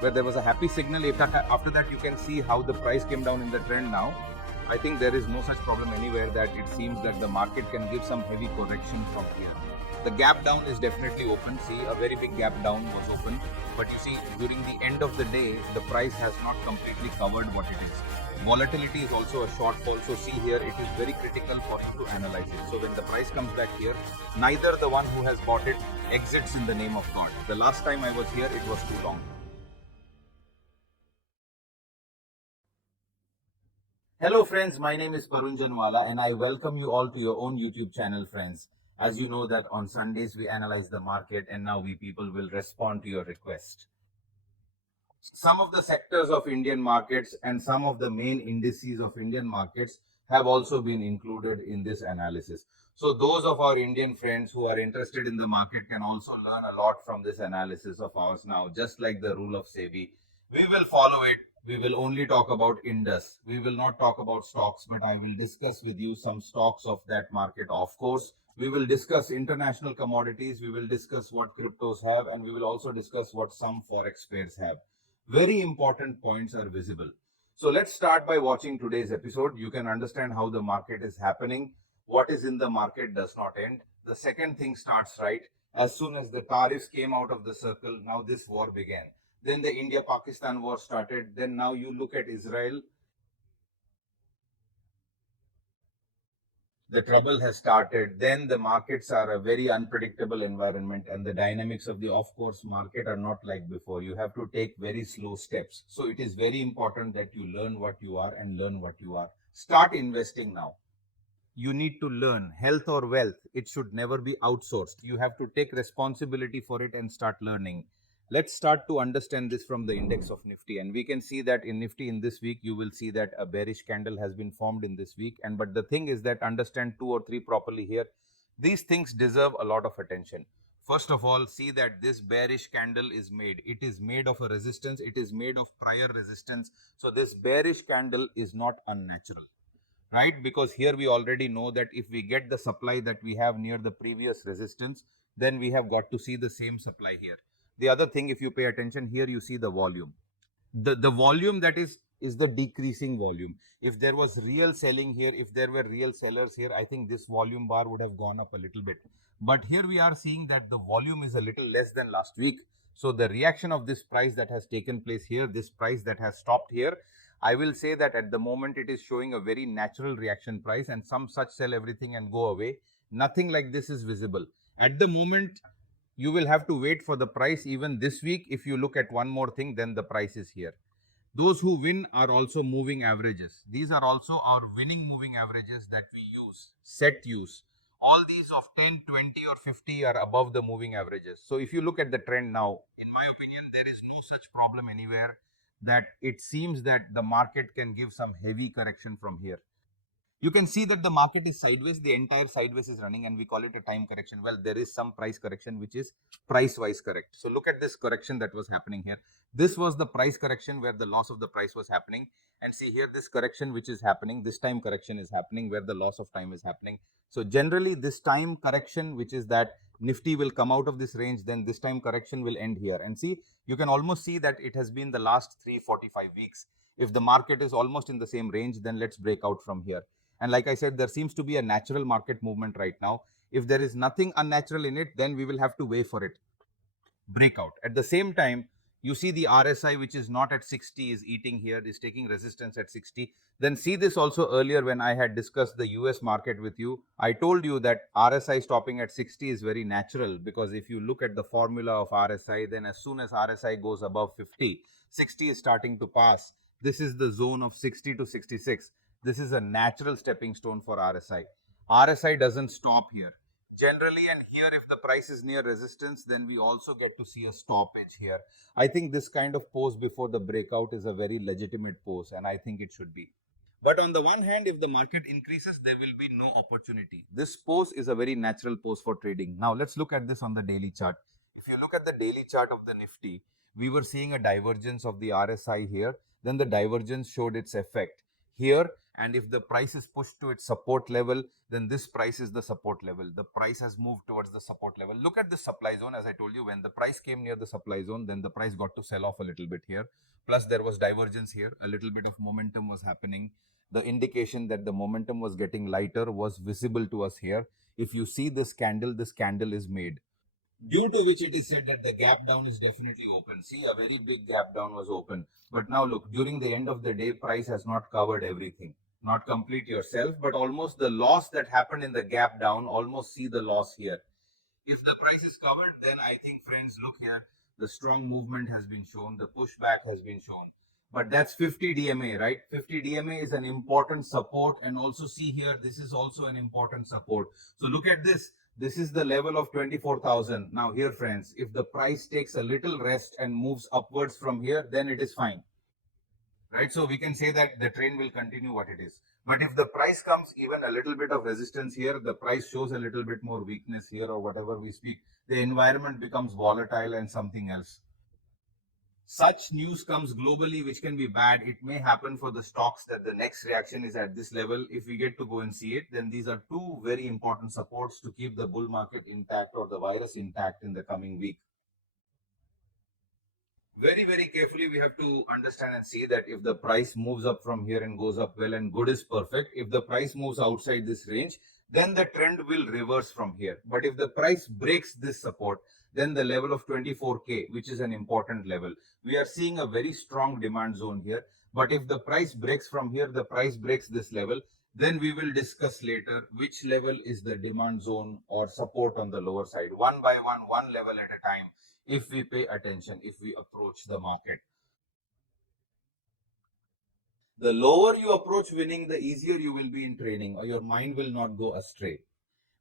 where there was a happy signal. After that, you can see how the price came down in the trend now. I think there is no such problem anywhere that it seems that the market can give some heavy correction from here. The gap down is definitely open. See, a very big gap down was open. But you see, during the end of the day, the price has not completely covered what it is. Volatility is also a shortfall. So see here, it is very critical for you to analyze it. So when the price comes back here, neither the one who has bought it exits in the name of God. The last time I was here, it was too long. Hello friends, my name is Bharat Jhunjhunwala and I welcome you all to your own YouTube channel, friends. As you know that on Sundays we analyze the market and now we people will respond to your request. Some of the sectors of Indian markets and some of the main indices of Indian markets have also been included in this analysis. So those of our Indian friends who are interested in the market can also learn a lot from this analysis of ours now, just like the rule of SEBI. We will follow it. We will only talk about Indus. We will not talk about stocks, but I will discuss with you some stocks of that market, of course. We will discuss international commodities. We will discuss what cryptos have, and we will also discuss what some Forex pairs have. Very important points are visible. So let's start by watching today's episode. You can understand how the market is happening. What is in the market does not end. The second thing starts right. As soon as the tariffs came out of the circle, now this war began. Then the India-Pakistan war started. Then now you look at Israel. The trouble has started. Then the markets are a very unpredictable environment and the dynamics of the off-course market are not like before. You have to take very slow steps. So it is very important that you learn what you are and learn what you are. Start investing now. You need to learn. Health or wealth, it should never be outsourced. You have to take responsibility for it and start learning. Let's start to understand this from the index of Nifty, and we can see that in Nifty in this week you will see that a bearish candle has been formed in this week. And but the thing is that understand 2 or 3 properly here. These things deserve a lot of attention. First of all, see that this bearish candle is made. It is made of a resistance. It is made of prior resistance. So this bearish candle is not unnatural, right? Because here we already know that if we get the supply that we have near the previous resistance, then we have got to see the same supply here. The other thing, if you pay attention here, you see the volume. The volume that is the decreasing volume. If there was real selling here, if there were real sellers here, I think this volume bar would have gone up a little bit. But here we are seeing that the volume is a little less than last week. So the reaction of this price that has taken place here, this price that has stopped here, I will say that at the moment it is showing a very natural reaction price and some such sell everything and go away. Nothing like this is visible. At the moment, you will have to wait for the price even this week. If you look at one more thing, then the price is here. Those who win are also moving averages. These are also our winning moving averages that we use. All these of 10, 20 or 50 are above the moving averages. So if you look at the trend now, in my opinion, there is no such problem anywhere that it seems that the market can give some heavy correction from here. You can see that the market is sideways, the entire sideways is running and we call it a time correction. Well, there is some price correction which is price-wise correct. So look at this correction that was happening here. This was the price correction where the loss of the price was happening. And see here this correction which is happening, this time correction is happening where the loss of time is happening. So generally this time correction, which is that Nifty will come out of this range, then this time correction will end here. And see, you can almost see that it has been the last 345 weeks. If the market is almost in the same range, then let's break out from here. And like I said, there seems to be a natural market movement right now. If there is nothing unnatural in it, then we will have to wait for it. Breakout. At the same time, you see the RSI, which is not at 60, is eating here, is taking resistance at 60. Then see this also earlier when I had discussed the US market with you. I told you that RSI stopping at 60 is very natural because if you look at the formula of RSI, then as soon as RSI goes above 50, 60 is starting to pass. This is the zone of 60 to 66. This is a natural stepping stone for RSI. RSI doesn't stop here. Generally, and here if the price is near resistance, then we also get to see a stoppage here. I think this kind of pose before the breakout is a very legitimate pose and I think it should be. But on the one hand, if the market increases, there will be no opportunity. This pose is a very natural pose for trading. Now let's look at this on the daily chart. If you look at the daily chart of the Nifty, we were seeing a divergence of the RSI here. Then the divergence showed its effect here and if the price is pushed to its support level, then this price is the support level. The price has moved towards the support level. Look at the supply zone. As I told you, when the price came near the supply zone, then the price got to sell off a little bit here. Plus there was divergence here. A little bit of momentum was happening. The indication that the momentum was getting lighter was visible to us here. If you see this candle is made, due to which it is said that the gap down is definitely open. See, a very big gap down was open. But now look, during the end of the day, price has not covered everything. Not complete yourself, but almost the loss that happened in the gap down, almost see the loss here. If the price is covered, then I think, friends, look here, the strong movement has been shown, the pushback has been shown. But that's 50 DMA, right? 50 DMA is an important support, and also see here, this is also an important support. So look at this. This is the level of 24,000. Now here, friends, if the price takes a little rest and moves upwards from here, then it is fine. Right? So we can say that the trend will continue what it is. But if the price comes even a little bit of resistance here, the price shows a little bit more weakness here or whatever we speak, the environment becomes volatile and something else. Such news comes globally, which can be bad. It may happen for the stocks that the next reaction is at this level. If we get to go and see it, then these are two very important supports to keep the bull market intact or the virus intact in the coming week. Very, very carefully, we have to understand and see that if the price moves up from here and goes up well and good is perfect, if the price moves outside this range, then the trend will reverse from here. But if the price breaks this support, then the level of 24K, which is an important level, we are seeing a very strong demand zone here. But if the price breaks from here, the price breaks this level, then we will discuss later which level is the demand zone or support on the lower side, one by one level at a time, if we pay attention, if we approach the market. The lower you approach winning, the easier you will be in trading, or your mind will not go astray.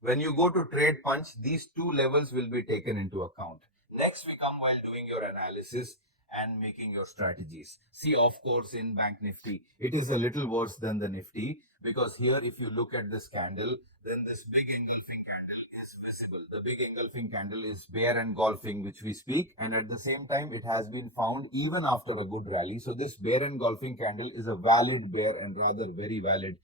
When you go to trade punch, these two levels will be taken into account. Next, we come while doing your analysis and making your strategies. See, of course, in Bank Nifty, it is a little worse than the Nifty, because here, if you look at this candle, then this big engulfing candle is visible. The big engulfing candle is bear engulfing, which we speak, and at the same time, it has been found even after a good rally. So this bear engulfing candle is a valid bear and rather very valid.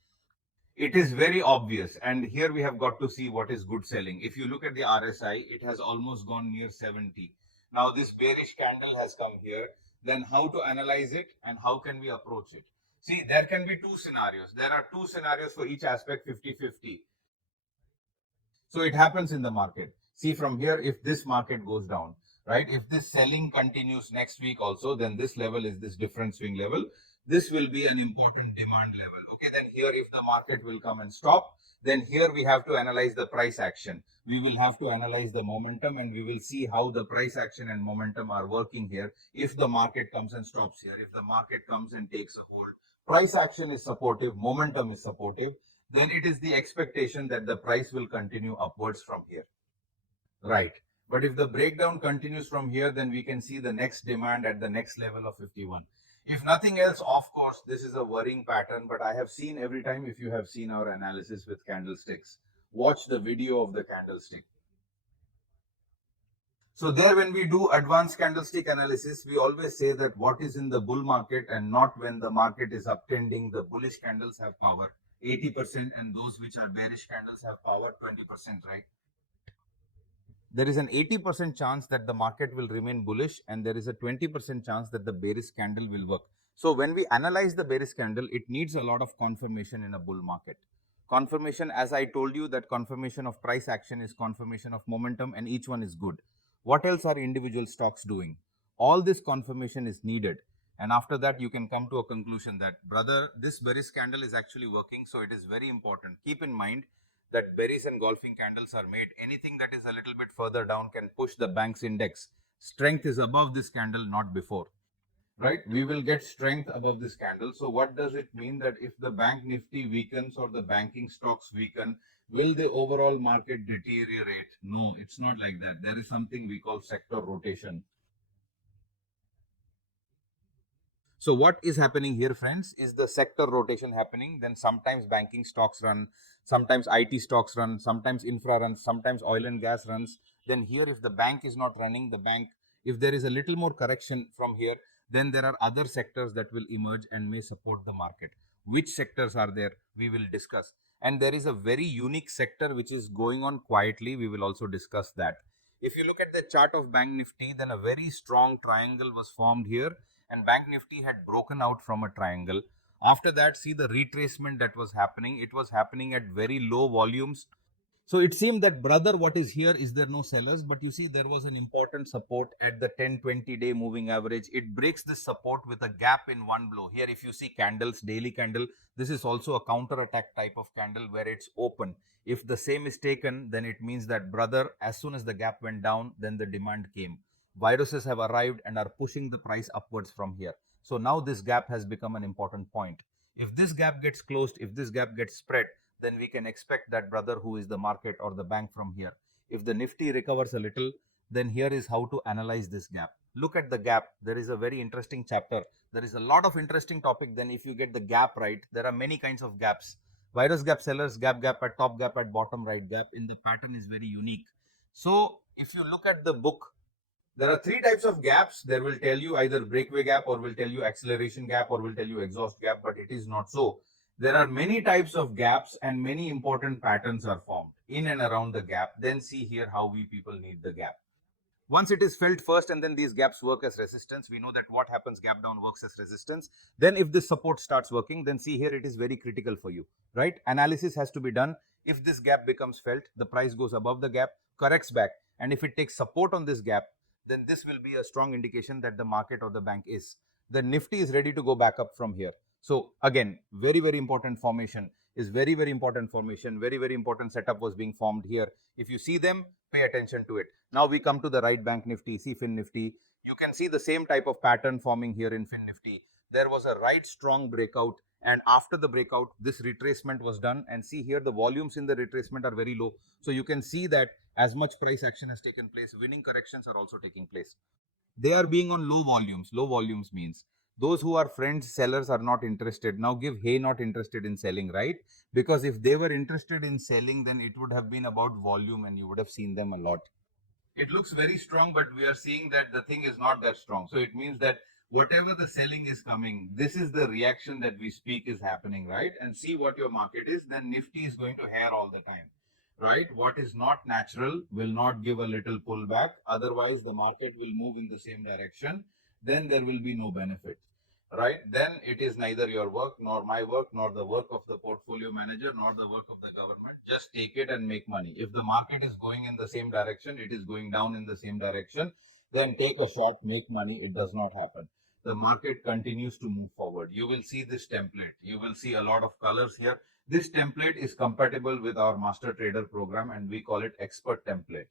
It is very obvious, and here we have got to see what is good selling. If you look at the RSI, it has almost gone near 70. Now this bearish candle has come here. Then how to analyze it and how can we approach it? See, there can be two scenarios. There are two scenarios for each aspect, 50-50. So it happens in the market. See, from here, if this market goes down, right, if this selling continues next week also, then this level is this different swing level. This will be an important demand level. Okay, then here, if the market will come and stop, then here we have to analyze the price action. We will have to analyze the momentum, and we will see how the price action and momentum are working here. If the market comes and stops here, if the market comes and takes a hold, price action is supportive, momentum is supportive, then it is the expectation that the price will continue upwards from here. Right. But if the breakdown continues from here, then we can see the next demand at the next level of 51. If nothing else, of course, this is a worrying pattern, but I have seen every time, if you have seen our analysis with candlesticks, watch the video of the candlestick. So there, when we do advanced candlestick analysis, we always say that what is in the bull market and not when the market is uptrending, the bullish candles have power 80%, and those which are bearish candles have power 20%, right? There is an 80% chance that the market will remain bullish, and there is a 20% chance that the bearish candle will work. So when we analyze the bearish candle, it needs a lot of confirmation in a bull market. Confirmation, as I told you, that confirmation of price action is confirmation of momentum, and each one is good. What else are individual stocks doing? All this confirmation is needed. And after that, you can come to a conclusion that, brother, this bearish candle is actually working. So it is very important. Keep in mind that berries and golfing candles are made. Anything that is a little bit further down can push the bank's index. Strength is above this candle, not before. Right? We will get strength above this candle. So what does it mean? That if the bank nifty weakens or the banking stocks weaken, will the overall market deteriorate? No, it's not like that. There is something we call sector rotation. So what is happening here, friends, is the sector rotation happening. Then sometimes banking stocks run, sometimes IT stocks run, sometimes infra runs, sometimes oil and gas runs. Then here, if the bank is not running, the bank, if there is a little more correction from here, then there are other sectors that will emerge and may support the market. Which sectors are there? We will discuss. And there is a very unique sector which is going on quietly. We will also discuss that. If you look at the chart of Bank Nifty, then a very strong triangle was formed here, and Bank Nifty had broken out from a triangle. After that, see the retracement that was happening. It was happening at very low volumes. So it seemed that, brother, what is here? Is there no sellers? But you see, there was an important support at the 10-20 day moving average. It breaks this support with a gap in one blow. Here, if you see candles, daily candle, this is also a counter attack type of candle where it's open. If the same is taken, then it means that, brother, as soon as the gap went down, then the demand came. Viruses have arrived and are pushing the price upwards from here. So now this gap has become an important point. If this gap gets closed, if this gap gets spread, then we can expect that, brother, who is the market or the bank from here. If the Nifty recovers a little, then here is how to analyze this gap. Look at the gap. There is a very interesting chapter. There is a lot of interesting topic. Then if you get the gap right, there are many kinds of gaps. Virus gap, sellers gap, gap at top, gap at bottom, right gap in the pattern is very unique. So if you look at the book, there are three types of gaps. There will tell you either breakaway gap, or will tell you acceleration gap, or will tell you exhaust gap, but it is not so. There are many types of gaps and many important patterns are formed in and around the gap. Then see here how we people need the gap. Once it is felt first and then these gaps work as resistance, we know that what happens, gap down works as resistance. Then if this support starts working, then see here it is very critical for you, right? Analysis has to be done. If this gap becomes felt, the price goes above the gap, corrects back. And if it takes support on this gap, then this will be a strong indication that the market or the bank is. The Nifty is ready to go back up from here. So again, very, very important formation is very, very important formation. Very, very important setup was being formed here. If you see them, pay attention to it. Now we come to the right Bank Nifty, see Fin Nifty. You can see the same type of pattern forming here in Fin Nifty. There was a right strong breakout, and after the breakout, this retracement was done. And see here, the volumes in the retracement are very low. So you can see that as much price action has taken place, winning corrections are also taking place. They are being on low volumes. Low volumes means those who are friends, sellers are not interested. Now give hey, not interested in selling, right? Because if they were interested in selling, then it would have been about volume and you would have seen them a lot. It looks very strong, but we are seeing that the thing is not that strong. So it means that whatever the selling is coming, this is the reaction that we speak is happening, right? And see what your market is, then Nifty is going to hair all the time, right? What is not natural will not give a little pullback. Otherwise, the market will move in the same direction. Then there will be no benefit, right? Then it is neither your work, nor my work, nor the work of the portfolio manager, nor the work of the government. Just take it and make money. If the market is going in the same direction, it is going down in the same direction, then take a shot, make money. It does not happen. The market continues to move forward. You will see this template. You will see a lot of colors here. This template is compatible with our master trader program and we call it expert template.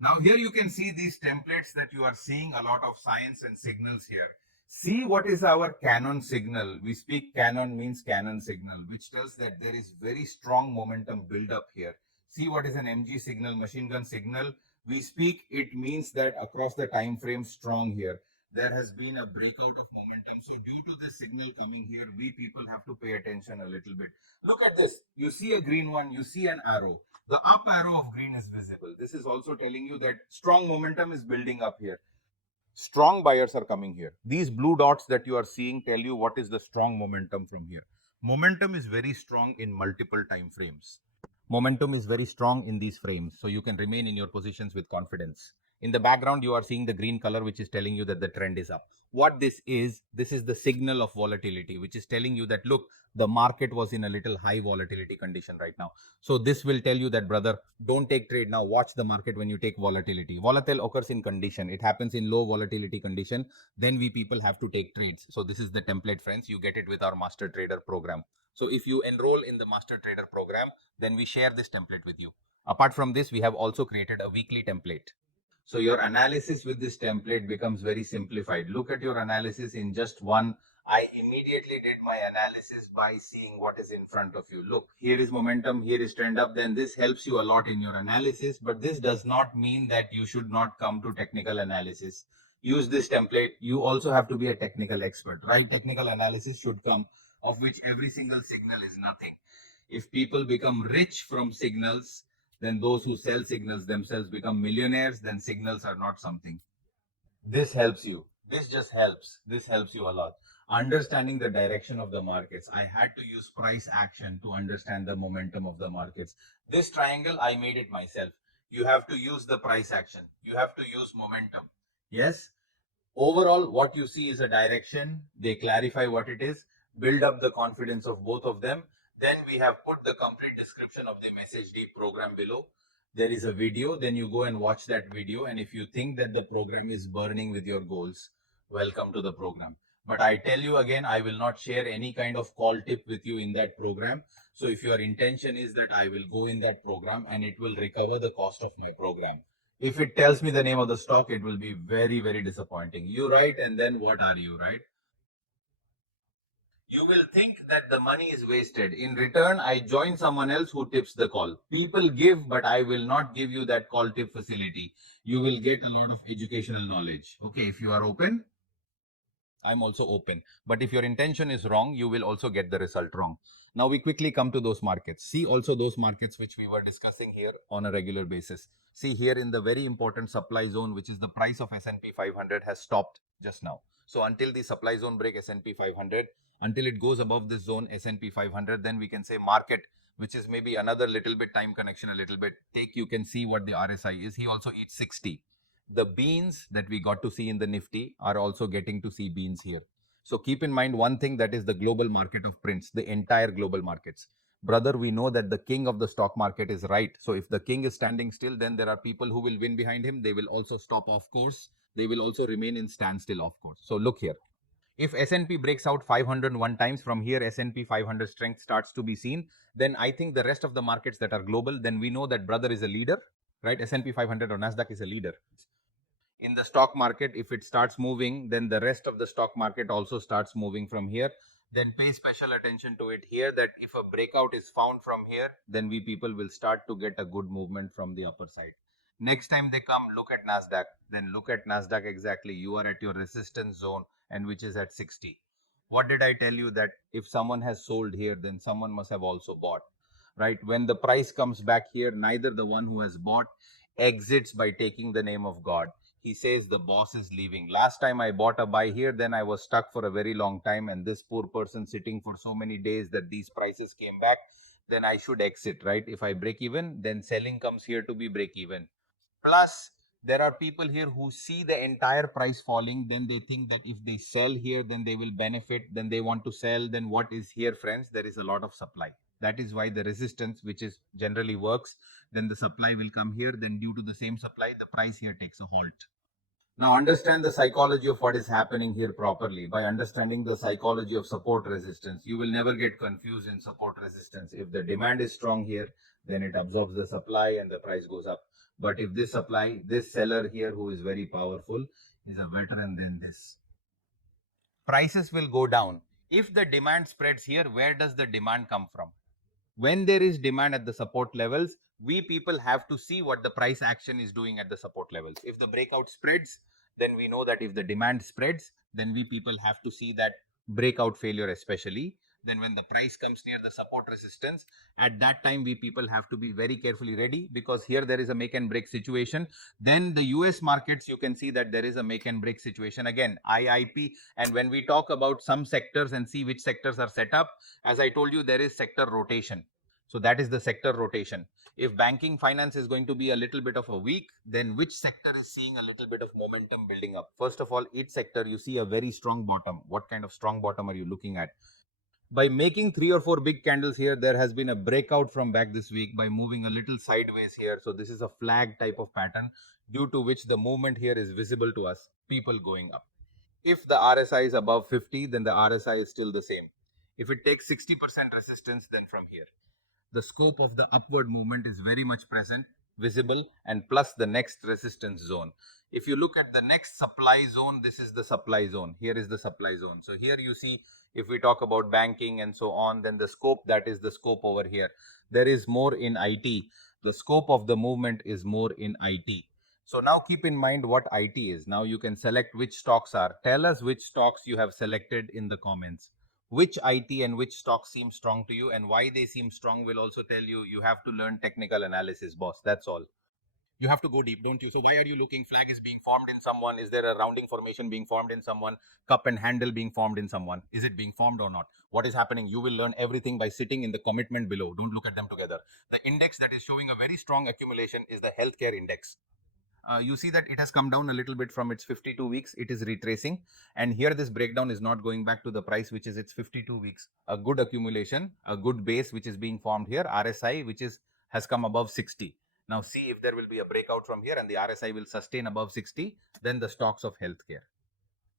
Now here you can see these templates that you are seeing, a lot of science and signals here. See what is our Canon signal. We speak Canon means Canon signal, which tells that there is very strong momentum build up here. See what is an MG signal, machine gun signal. We speak, it means that across the time frame strong here. There has been a breakout of momentum. So due to this signal coming here, we people have to pay attention a little bit. Look at this. You see a green one, you see an arrow. The up arrow of green is visible. This is also telling you that strong momentum is building up here. Strong buyers are coming here. These blue dots that you are seeing tell you what is the strong momentum from here. Momentum is very strong in multiple time frames. Momentum is very strong in these frames, so you can remain in your positions with confidence. In the background, you are seeing the green color, which is telling you that the trend is up. What this is the signal of volatility, which is telling you that, look, the market was in a little high volatility condition right now. So this will tell you that, brother, don't take trade now. Watch the market when you take volatility. Volatile occurs in condition. It happens in low volatility condition. Then we people have to take trades. So this is the template, friends. You get it with our master trader program. So if you enroll in the master trader program, then we share this template with you. Apart from this, we have also created a weekly template. So your analysis with this template becomes very simplified. Look at your analysis in just one. I immediately did my analysis by seeing what is in front of you. Look, here is momentum, here is trend up. Then this helps you a lot in your analysis, but this does not mean that you should not come to technical analysis. Use this template. You also have to be a technical expert, right? Technical analysis should come, of which every single signal is nothing. If people become rich from signals, then those who sell signals themselves become millionaires, then signals are not something. This helps you. This just helps. This helps you a lot. Understanding the direction of the markets. I had to use price action to understand the momentum of the markets. This triangle, I made it myself. You have to use the price action. You have to use momentum. Yes. Overall, what you see is a direction. They clarify what it is, build up the confidence of both of them. Then we have put the complete description of the message deep program below. There is a video, then you go and watch that video. And if you think that the program is burning with your goals, welcome to the program. But I tell you again, I will not share any kind of call tip with you in that program. So if your intention is that I will go in that program and it will recover the cost of my program, if it tells me the name of the stock, it will be very, very disappointing. You write, and then what are you, right? You will think that the money is wasted. In return, I join someone else who tips the call. People give, but I will not give you that call tip facility. You will get a lot of educational knowledge. Okay, if you are open, I'm also open. But if your intention is wrong, you will also get the result wrong. Now we quickly come to those markets. See also those markets which we were discussing here on a regular basis. See here in the very important supply zone, which is the price of S&P 500 has stopped just now. So until the supply zone break S&P 500, until it goes above this zone S&P 500, then we can say market, which is maybe another little bit time connection, a little bit. You can see what the RSI is. He also eats 60. The beans that we got to see in the Nifty are also getting to see beans here. So keep in mind one thing, that is the global market of prints, the entire global markets. Brother, we know that the king of the stock market is right. So if the king is standing still, then there are people who will win behind him. They will also stop off course. They will also remain in standstill off course. So look here. If S&P breaks out 501 times, from here S&P 500 strength starts to be seen, then I think the rest of the markets that are global, then we know that brother is a leader, right? S&P 500 or Nasdaq is a leader. In the stock market, if it starts moving, then the rest of the stock market also starts moving from here. Then pay special attention to it here, that if a breakout is found from here, then we people will start to get a good movement from the upper side. Next time they come, look at Nasdaq. Then look at Nasdaq exactly. You are at your resistance zone, and which is at 60. What did I tell you? That if someone has sold here, then someone must have also bought, right? When the price comes back here, neither the one who has bought exits by taking the name of God. He says the boss is leaving. Last time I bought a buy here, then I was stuck for a very long time, and this poor person sitting for so many days that these prices came back, then I should exit, right? If I break even, then selling comes here to be break even. Plus, there are people here who see the entire price falling, then they think that if they sell here, then they will benefit, then they want to sell. Then what is here, friends? There is a lot of supply. That is why the resistance, which is generally works, then the supply will come here, then due to the same supply, the price here takes a halt. Now understand the psychology of what is happening here properly. By understanding the psychology of support resistance, you will never get confused in support resistance. If the demand is strong here, then it absorbs the supply and the price goes up. But if this supply, this seller here who is very powerful, is a veteran, then this prices will go down. If the demand spreads here, where does the demand come from? When there is demand at the support levels, we people have to see what the price action is doing at the support levels. If the breakout spreads, then we know that if the demand spreads, then we people have to see that breakout failure, especially then when the price comes near the support resistance. At that time, we people have to be very carefully ready, because here there is a make and break situation. Then the US markets, you can see that there is a make and break situation again, IIP. And when we talk about some sectors and see which sectors are set up, as I told you, there is sector rotation. So that is the sector rotation. If banking finance is going to be a little bit of a weak, then which sector is seeing a little bit of momentum building up? First of all, each sector, you see a very strong bottom. What kind of strong bottom are you looking at? By making 3 or 4 big candles here, there has been a breakout from back this week by moving a little sideways here. So this is a flag type of pattern, due to which the movement here is visible to us, people going up. If the RSI is above 50, then the RSI is still the same. If it takes 60% resistance, then from here, the scope of the upward movement is very much present, visible, and plus the next resistance zone. If you look at the next supply zone, this is the supply zone. Here is the supply zone. So here you see, if we talk about banking and so on, then the scope, that is the scope over here. There is more in IT. The scope of the movement is more in IT. So now keep in mind what IT is. Now you can select which stocks are. Tell us which stocks you have selected in the comments. Which IT and which stocks seem strong to you, and why they seem strong will also tell you. You have to learn technical analysis, boss. That's all. You have to go deep, don't you? So why are you looking? Flag is being formed in someone. Is there a rounding formation being formed in someone? Cup and handle being formed in someone. Is it being formed or not? What is happening? You will learn everything by sitting in the commitment below. Don't look at them together. The index that is showing a very strong accumulation is the healthcare index. You see that it has come down a little bit from its 52 weeks. It is retracing, and here this breakdown is not going back to the price which is its 52 weeks. A good accumulation, a good base which is being formed here, RSI which is has come above 60. Now see if there will be a breakout from here and the RSI will sustain above 60, then the stocks of healthcare.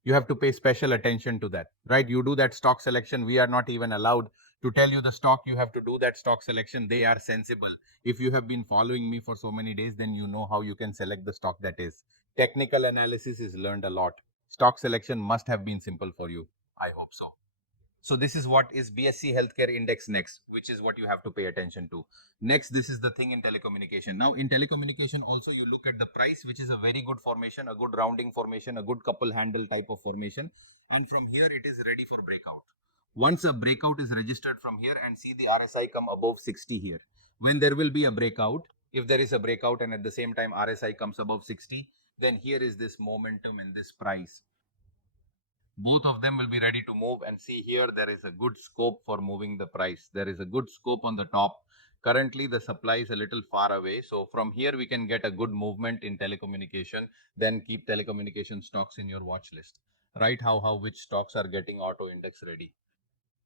You have to pay special attention to that, right? You do that stock selection. We are not even allowed to tell you the stock. You have to do that stock selection. They are sensible. If you have been following me for so many days, then you know how you can select the stock that is. Technical analysis is learned a lot. Stock selection must have been simple for you. I hope so. So this is what is BSC Healthcare Index next, which is what you have to pay attention to. Next, this is the thing in telecommunication. Now in telecommunication also you look at the price, which is a very good formation, a good rounding formation, a good couple handle type of formation. And from here it is ready for breakout. Once a breakout is registered from here and see the RSI come above 60 here. When there will be a breakout, if there is a breakout and at the same time RSI comes above 60, then here is this momentum in this price. Both of them will be ready to move, and see here there is a good scope for moving the price. There is a good scope on the top. Currently the supply is a little far away, so from here we can get a good movement in telecommunication. Then keep telecommunication stocks in your watch list. Write how which stocks are getting auto index ready.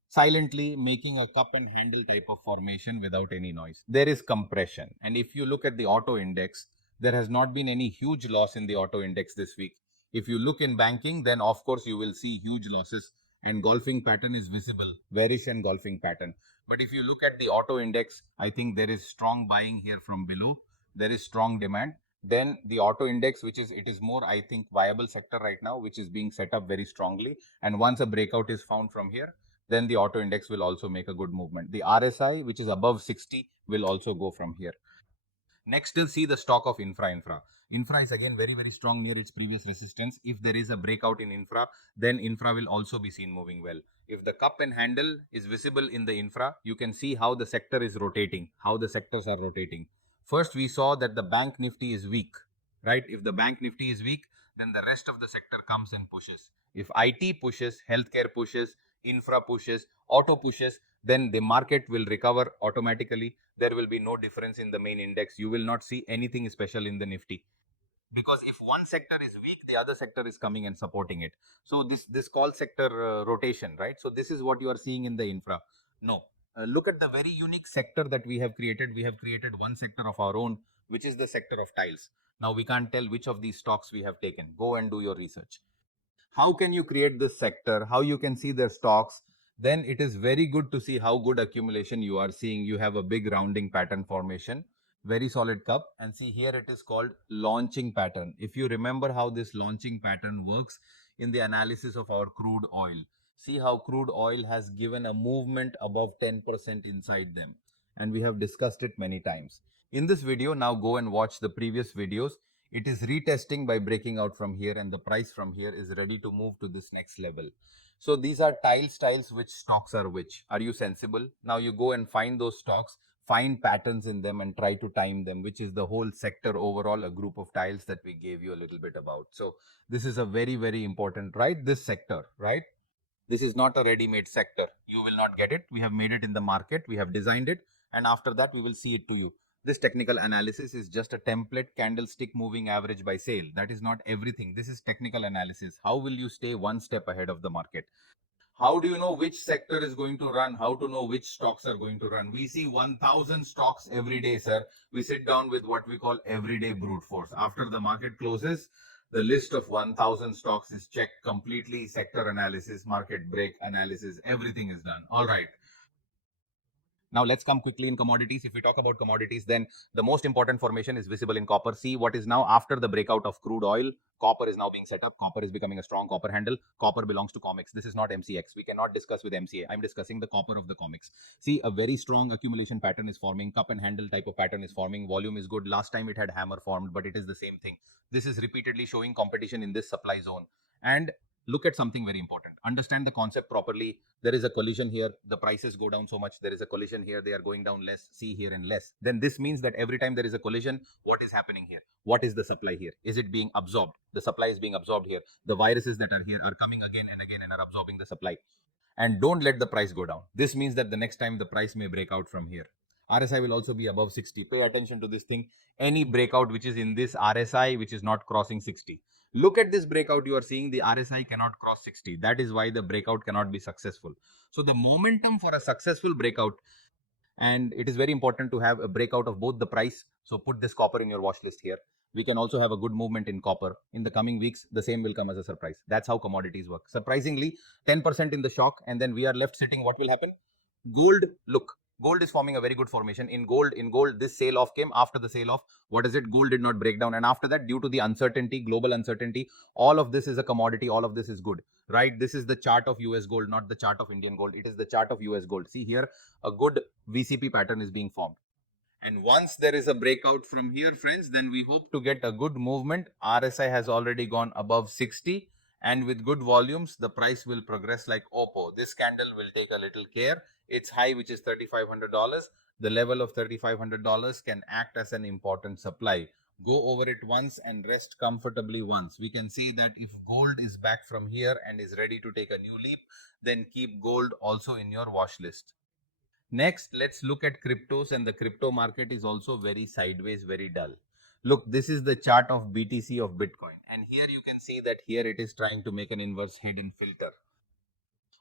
Silently making a cup and handle type of formation without any noise. There is compression, and if you look at the auto index, there has not been any huge loss in the auto index this week. If you look in banking, then of course you will see huge losses, and golfing pattern is visible, bearish and golfing pattern. But if you look at the auto index, I think there is strong buying here from below. There is strong demand. Then the auto index, which is, it is more, I think, viable sector right now, which is being set up very strongly. And once a breakout is found from here, then the auto index will also make a good movement. The RSI, which is above 60, will also go from here. Next is see the stock of infra. Infra is again very strong near its previous resistance. If there is a breakout in infra, then infra will also be seen moving well. If the cup and handle is visible in the infra, you can see how the sector is rotating, how the sectors are rotating. First, we saw that the bank nifty is weak, right? If the bank nifty is weak, then the rest of the sector comes and pushes. If IT pushes, healthcare pushes, infra pushes, auto pushes, then the market will recover automatically. There will be no difference in the main index. You will not see anything special in the Nifty. Because if one sector is weak, the other sector is coming and supporting it. So this call sector rotation, right? So this is what you are seeing in the infra. No. Look at the very unique sector that we have created. We have created one sector of our own, which is the sector of tiles. Now we can't tell which of these stocks we have taken. Go and do your research. How can you create this sector, how you can see their stocks, then it is very good to see how good accumulation you are seeing. You have a big rounding pattern formation, very solid cup, and see here it is called launching pattern. If you remember how this launching pattern works in the analysis of our crude oil, see how crude oil has given a movement above 10% inside them, and we have discussed it many times. In this video, now go and watch the previous videos. It is retesting by breaking out from here, and the price from here is ready to move to this next level. So these are styles, which stocks are which. Are you sensible? Now you go and find those stocks, find patterns in them and try to time them, which is the whole sector overall, a group of tiles that we gave you a little bit about. So this is a very important, right? This sector, right? This is not a ready-made sector. You will not get it. We have made it in the market. We have designed it. And after that, we will see it to you. This technical analysis is just a template candlestick moving average by sale. That is not everything. This is technical analysis. How will you stay one step ahead of the market? How do you know which sector is going to run? How to know which stocks are going to run? We see 1,000 stocks every day, sir. We sit down with what we call everyday brute force. After the market closes, the list of 1,000 stocks is checked completely. Sector analysis, market break analysis, everything is done. All right. Now let's come quickly in commodities. If we talk about commodities, then the most important formation is visible in copper. See what is now after the breakout of crude oil. Copper is now being set up. Copper is becoming a strong copper handle. Copper belongs to COMEX. This is not MCX. We cannot discuss with MCA. I'm discussing the copper of the COMEX. See, a very strong accumulation pattern is forming. Cup and handle type of pattern is forming. Volume is good. Last time it had hammer formed, but it is the same thing. This is repeatedly showing competition in this supply zone. And look at something very important. Understand the concept properly. There is a collision here. The prices go down so much. There is a collision here. They are going down less. See here and less. Then this means that every time there is a collision, what is happening here? What is the supply here? Is it being absorbed? The supply is being absorbed here. The viruses that are here are coming again and again and are absorbing the supply. And don't let the price go down. This means that the next time the price may break out from here. RSI will also be above 60. Pay attention to this thing. Any breakout which is in this RSI which is not crossing 60. Look at this breakout. You are seeing the RSI cannot cross 60. That is why the breakout cannot be successful. So the momentum for a successful breakout, and it is very important to have a breakout of both the price. So put this copper in your watch list here. We can also have a good movement in copper. In the coming weeks, the same will come as a surprise. That's how commodities work. Surprisingly, 10% in the shock, and then we are left sitting. What will happen? Gold, look, gold is forming a very good formation. In gold, this sale off came after the sale off. What is it? Gold did not break down. And after that, due to the uncertainty, global uncertainty, all of this is a commodity. All of this is good, right? This is the chart of US gold, not the chart of Indian gold. It is the chart of US gold. See here, a good VCP pattern is being formed. And once there is a breakout from here, friends, then we hope to get a good movement. RSI has already gone above 60. And with good volumes, the price will progress like Oppo. This candle will take a little care. Its high, which is $3,500. The level of $3,500 can act as an important supply. Go over it once and rest comfortably once. We can see that if gold is back from here and is ready to take a new leap, then keep gold also in your watch list. Next, let's look at cryptos, and the crypto market is also very sideways, very dull. Look, this is the chart of BTC of Bitcoin, and here you can see that here it is trying to make an inverse head and filter.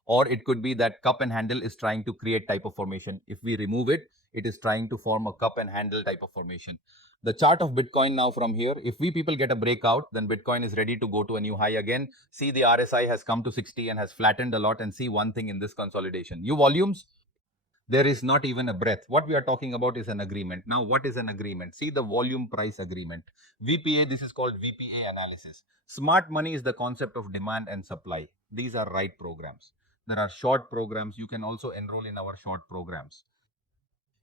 Or it could be that cup and handle is trying to create type of formation. If we remove it, it is trying to form a cup and handle type of formation. The chart of Bitcoin now from here, if we people get a breakout, then Bitcoin is ready to go to a new high again. See, the RSI has come to 60 and has flattened a lot, and see one thing in this consolidation. New volumes, there is not even a breath. What we are talking about is an agreement. Now, what is an agreement? See the volume price agreement. VPA, this is called VPA analysis. Smart money is the concept of demand and supply. These are right programs. There are short programs. You can also enroll in our short programs.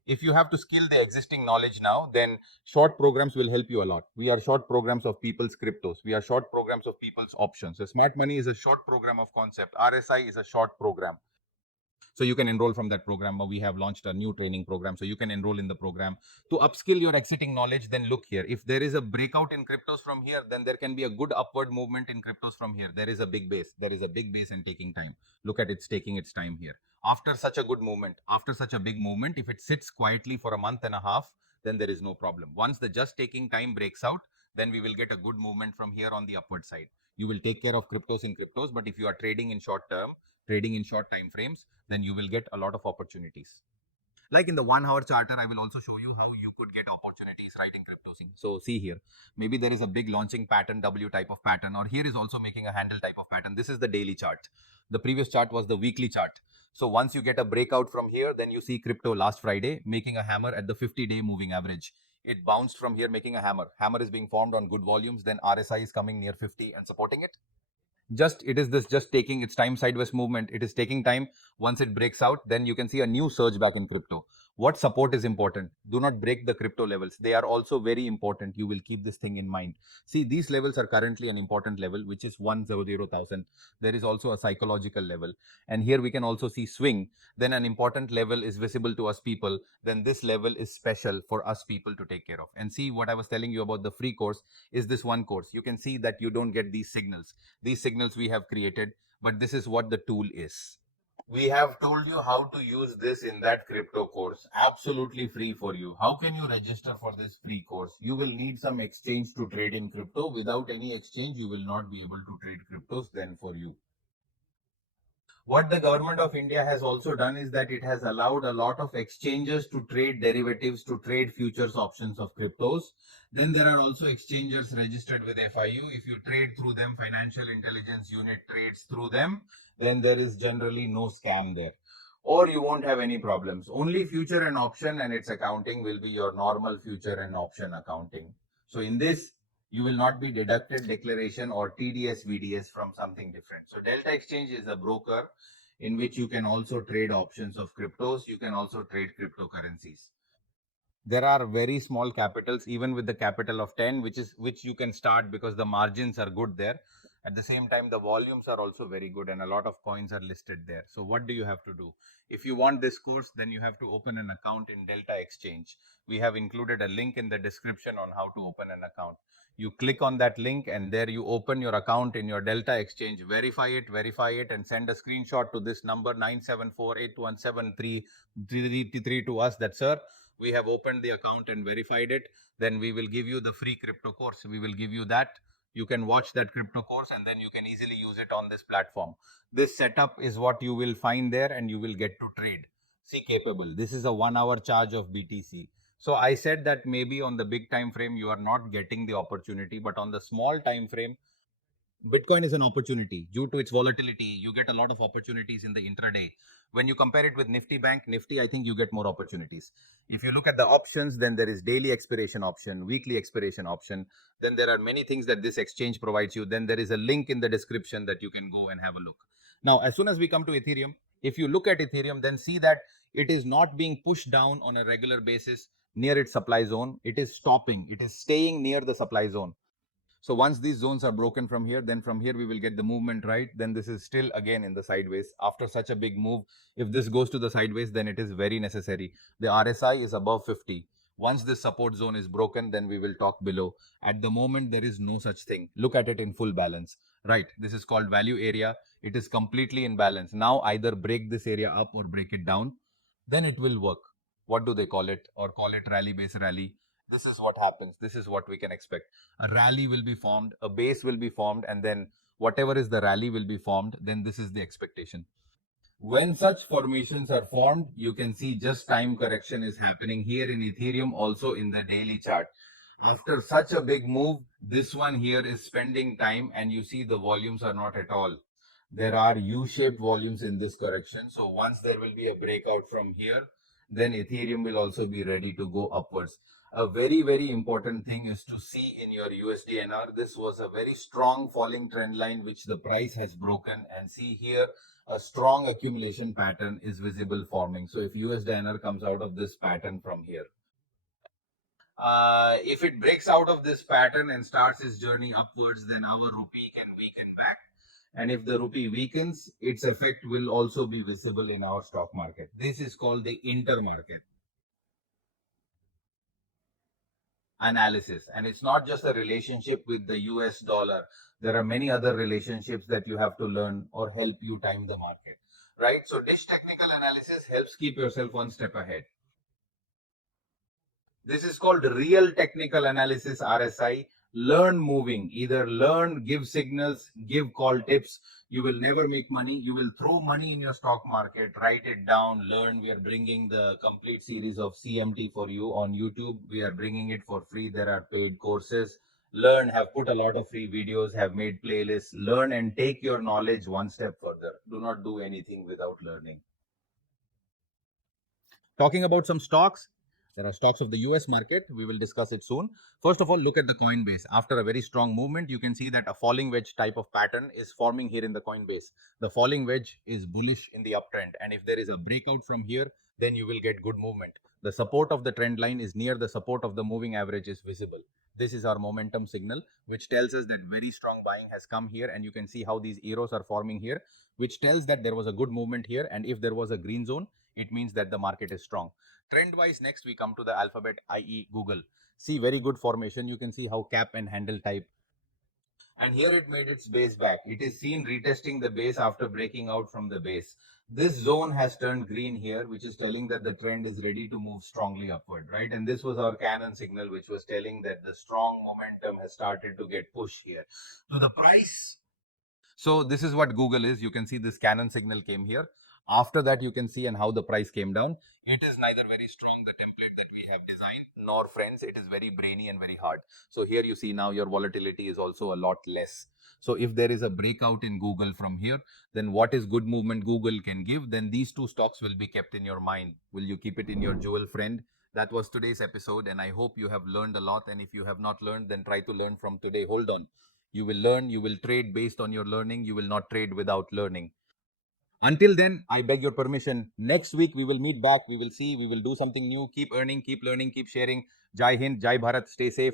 If you have to skill the existing knowledge now, then short programs will help you a lot. We are short programs of people's cryptos. We are short programs of people's options. So smart money is a short program of concept. RSI is a short program. So you can enroll from that program. We have launched a new training program, so you can enroll in the program to upskill your exiting knowledge. Then look here, if there is a breakout in cryptos from here, then there can be a good upward movement in cryptos from here. There is a big base, and taking time. Look at it's taking its time here. After such a good movement, after such a big movement, if it sits quietly for a month and a half, then there is no problem. Once the just taking time breaks out, then we will get a good movement from here on the upward side. You will take care of cryptos in cryptos, but if you are trading in short term, trading in short time frames, then you will get a lot of opportunities. Like in the 1 hour charter, I will also show you how you could get opportunities right in crypto. So see here, maybe there is a big launching pattern, W type of pattern, or here is also making a handle type of pattern. This is the daily chart. The previous chart was the weekly chart. So once you get a breakout from here, then you see crypto last Friday making a hammer at the 50-day moving average. It bounced from here making a hammer. Hammer is being formed on good volumes. Then RSI is coming near 50 and supporting it. It is this just taking its time sideways movement. It is taking time. Once it breaks out, then you can see a new surge back in crypto. What support is important? Do not break the crypto levels. They are also very important. You will keep this thing in mind. See, these levels are currently an important level, which is 100,000. There is also a psychological level. And here we can also see swing. Then an important level is visible to us people. Then this level is special for us people to take care of. And see, what I was telling you about the free course is this one course. You can see that you don't get these signals. These signals we have created, but this is what the tool is. We have told you how to use this in that crypto course, absolutely free for you. How can you register for this free course? You will need some exchange to trade in crypto. Without any exchange, you will not be able to trade cryptos then for you. What the government of India has also done is that it has allowed a lot of exchanges to trade derivatives, to trade futures options of cryptos. Then there are also exchanges registered with FIU. If you trade through them, Financial Intelligence Unit trades through them, then there is generally no scam there. Or you won't have any problems. Only future and option and its accounting will be your normal future and option accounting. So in this, you will not be deducted declaration or TDS VDS from something different. So Delta Exchange is a broker in which you can also trade options of cryptos. You can also trade cryptocurrencies. There are very small capitals, even with the capital of 10, which you can start because the margins are good there. At the same time, the volumes are also very good and a lot of coins are listed there. So what do you have to do? If you want this course, then you have to open an account in Delta Exchange. We have included a link in the description on how to open an account. You click on that link and there you open your account in your Delta Exchange, verify it and send a screenshot to this number 974811733 to us that, sir, we have opened the account and verified it. Then we will give you the free crypto course. We will give you that. You can watch that crypto course and then you can easily use it on this platform. This setup is what you will find there and you will get to trade. See, capable. This is a 1 hour charge of BTC. So I said that maybe on the big time frame you are not getting the opportunity, but on the small time frame, Bitcoin is an opportunity. Due to its volatility, you get a lot of opportunities in the intraday. When you compare it with Nifty Nifty, I think you get more opportunities. If you look at the options, then there is daily expiration option, weekly expiration option. Then there are many things that this exchange provides you. Then there is a link in the description that you can go and have a look. Now, as soon as we come to Ethereum, if you look at Ethereum, then see that it is not being pushed down on a regular basis near its supply zone. It is stopping. It is staying near the supply zone. So once these zones are broken from here, then from here we will get the movement right. Then this is still again in the sideways. After such a big move, if this goes to the sideways, then it is very necessary. The RSI is above 50. Once this support zone is broken, then we will talk below. At the moment, there is no such thing. Look at it in full balance. Right, this is called value area. It is completely in balance. Now either break this area up or break it down, then it will work. What do they call it? Or call it rally base rally. This is what happens. This is what we can expect. A rally will be formed, a base will be formed, and then whatever is the rally will be formed. Then this is the expectation. When such formations are formed, you can see just time correction is happening here in Ethereum, also in the daily chart. After such a big move, this one here is spending time and you see the volumes are not at all. There are U-shaped volumes in this correction. So once there will be a breakout from here, then Ethereum will also be ready to go upwards. A very, very important thing is to see in your USDNR, this was a very strong falling trend line which the price has broken, and see here a strong accumulation pattern is visible forming. So if USDNR comes out of this pattern from here, if it breaks out of this pattern and starts its journey upwards, then our rupee can weaken back. And if the rupee weakens, its effect will also be visible in our stock market. This is called the intermarket analysis. And it's not just a relationship with the US dollar. There are many other relationships that you have to learn or help you time the market. Right? So this technical analysis helps keep yourself one step ahead. This is called real technical analysis, RSI. Learn moving. Either learn, give signals, give call tips. You will never make money. You will throw money in your stock market. Write it down. Learn. We are bringing the complete series of CMT for you on YouTube. We are bringing it for free. There are paid courses. Learn, have put a lot of free videos, have made playlists. Learn and take your knowledge one step further. Do not do anything without learning. Talking about some stocks, there are stocks of the US market. We will discuss it soon. First of all, look at the Coinbase. After a very strong movement, you can see that a falling wedge type of pattern is forming here in the Coinbase. The falling wedge is bullish in the uptrend. And if there is a breakout from here, then you will get good movement. The support of the trend line is near the support of the moving average is visible. This is our momentum signal, which tells us that very strong buying has come here. And you can see how these arrows are forming here, which tells that there was a good movement here. And if there was a green zone, it means that the market is strong. Trend wise, next we come to the alphabet, i.e. Google. See, very good formation. You can see how cap and handle type. And here it made its base back. It is seen retesting the base after breaking out from the base. This zone has turned green here, which is telling that the trend is ready to move strongly upward, right? And this was our Cannon signal, which was telling that the strong momentum has started to get pushed here. So the price. So this is what Google is. You can see this Cannon signal came here. After that, you can see and how the price came down. It is neither very strong, the template that we have designed, nor friends, it is very brainy and very hard. So here you see now your volatility is also a lot less. So if there is a breakout in Google from here, then what is good movement Google can give, then these two stocks will be kept in your mind. Will you keep it in your jewel friend? That was today's episode, and I hope you have learned a lot. And if you have not learned, then try to learn from today. Hold on. You will learn, you will trade based on your learning. You will not trade without learning. Until then, I beg your permission. Next week, we will meet back. We will see. We will do something new. Keep earning, keep learning, keep sharing. Jai Hind, Jai Bharat. Stay safe.